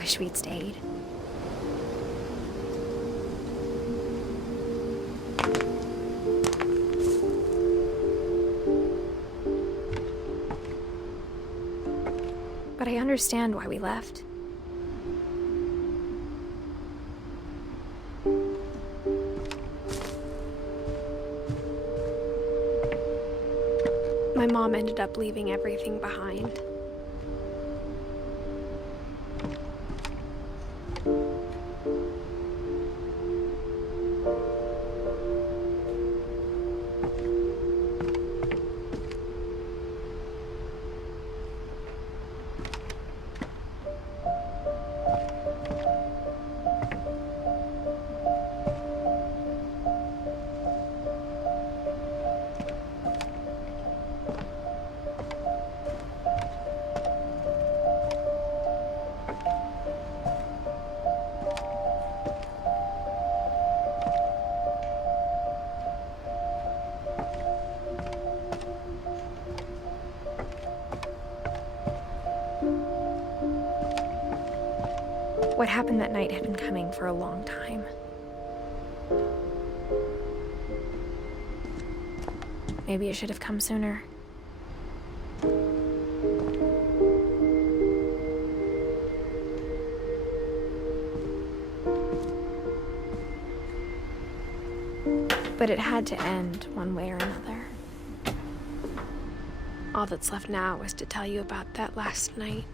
wish we'd stayed. But I understand why we left. My mom ended up leaving everything behind. What happened that night had been coming for a long time. Maybe it should have come sooner. But it had to end one way or another. All that's left now is to tell you about that last night.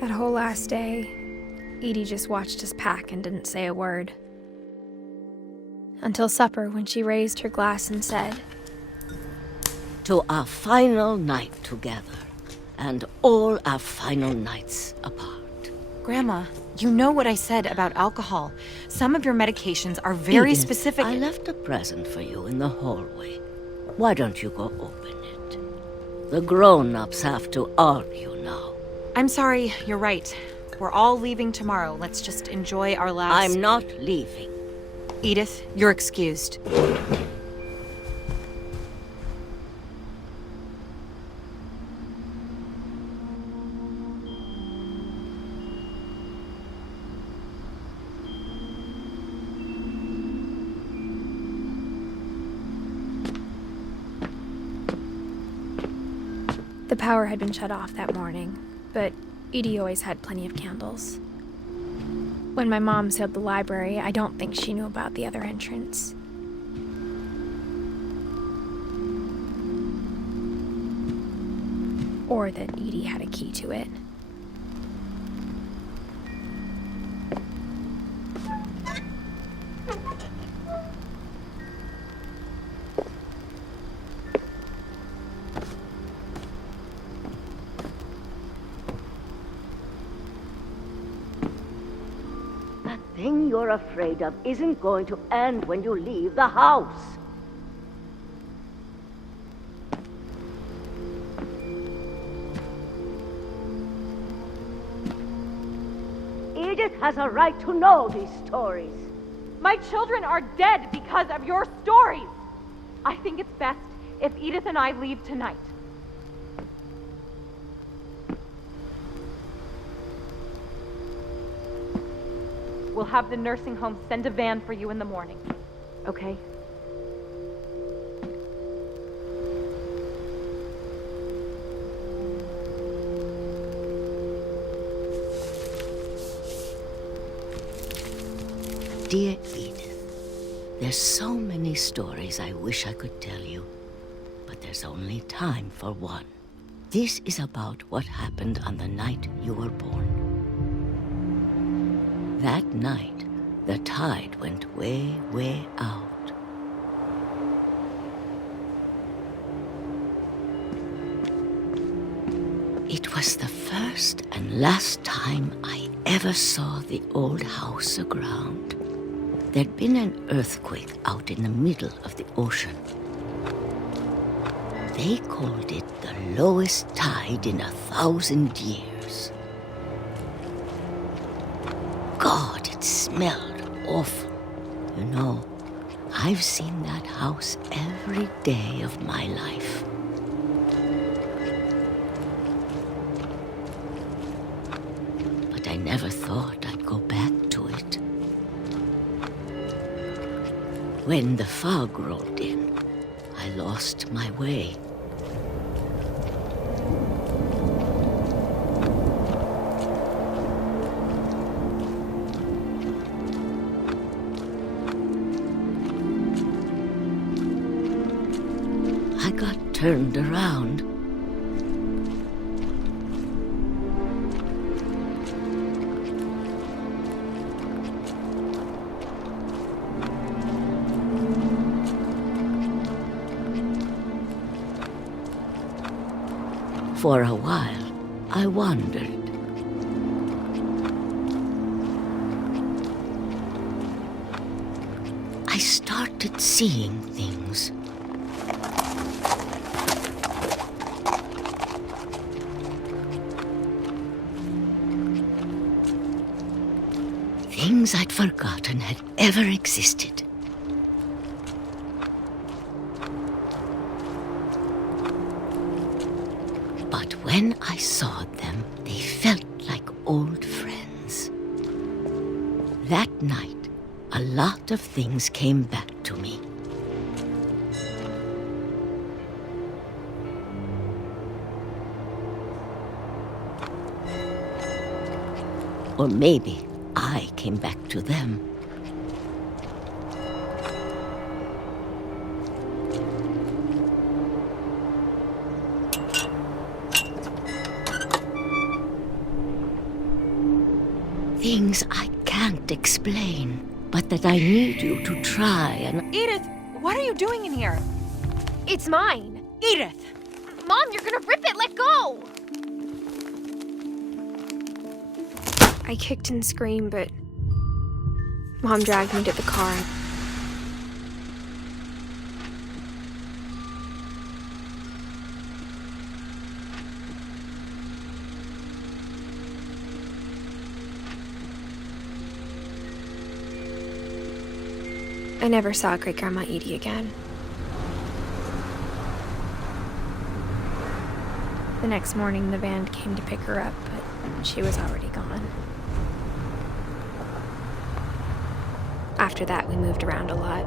That whole last day, Edie just watched us pack and didn't say a word. Until supper, when she raised her glass and said, "To our final night together, and all our final nights apart." Grandma, you know what I said about alcohol. Some of your medications are very Edith, specific. I left a present for you in the hallway. Why don't you go open it? The grown-ups have to argue now. I'm sorry, you're right. We're all leaving tomorrow. Let's just enjoy our last... I'm not leaving. Edith, you're excused. the power had been shut off that morning, but Edie always had plenty of candles. When my mom sealed the library, I don't think she knew about the other entrance. Or that Edie had a key to it. That thing you're afraid of isn't going to end when you leave the house. Edith has a right to know these stories. My children are dead because of your stories. I think it's best if Edith and I leave tonight. We'll have the nursing home send a van for you in the morning, okay? Dear Edith, there's so many stories I wish I could tell you, but there's only time for one. This is about what happened on the night you were born. That night, the tide went way, way out. It was the first and last time I ever saw the old house aground. There'd been an earthquake out in the middle of the ocean. They called it the lowest tide in 1,000 years. God, it smelled awful. You know, I've seen that house every day of my life. But I never thought I'd go back to it. When the fog rolled in, I lost my way. I got turned around. For a while, I wandered. I started seeing things. Things I'd forgotten had ever existed. But when I saw them, they felt like old friends. That night, a lot of things came back to me. Or maybe I came back to them. Things I can't explain, but that I need you to try and... Edith, what are you doing in here? It's mine. Edith! Mom, you're gonna rip it! Let go! I kicked and screamed, but Mom dragged me to the car. I never saw Great-Grandma Edie again. The next morning, the van came to pick her up, but she was already gone. After that, we moved around a lot.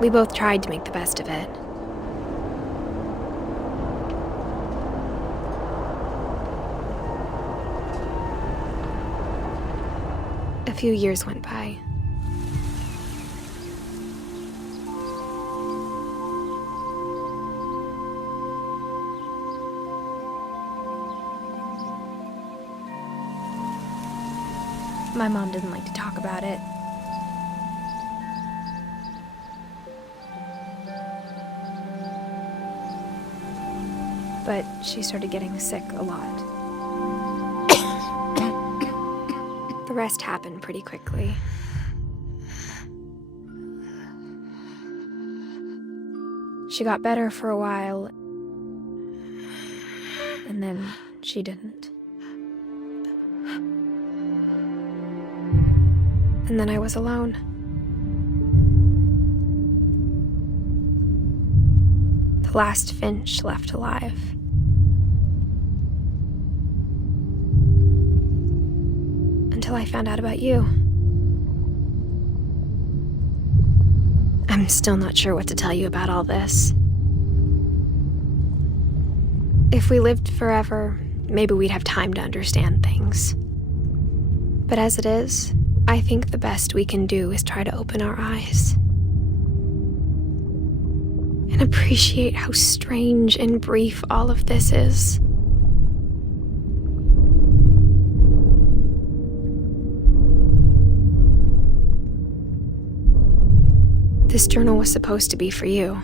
We both tried to make the best of it. A few years went by. My mom didn't like to talk about it. But she started getting sick a lot. The rest happened pretty quickly. She got better for a while, and then she didn't. And then I was alone. The last Finch left alive. Until I found out about you. I'm still not sure what to tell you about all this. If we lived forever, maybe we'd have time to understand things. But as it is, I think the best we can do is try to open our eyes and appreciate how strange and brief all of this is. This journal was supposed to be for you.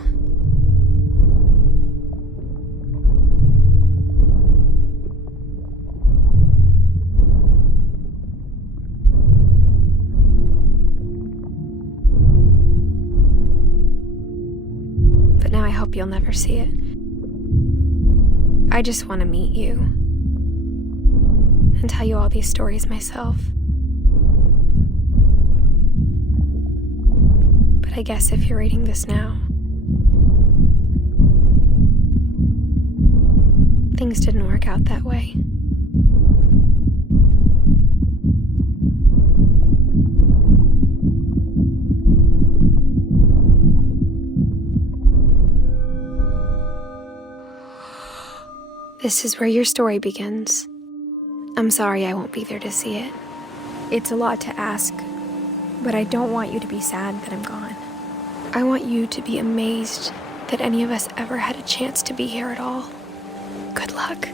I hope you'll never see it. I just want to meet you and tell you all these stories myself. But I guess if you're reading this now, things didn't work out that way. This is where your story begins. I'm sorry I won't be there to see it. It's a lot to ask, but I don't want you to be sad that I'm gone. I want you to be amazed that any of us ever had a chance to be here at all. Good luck.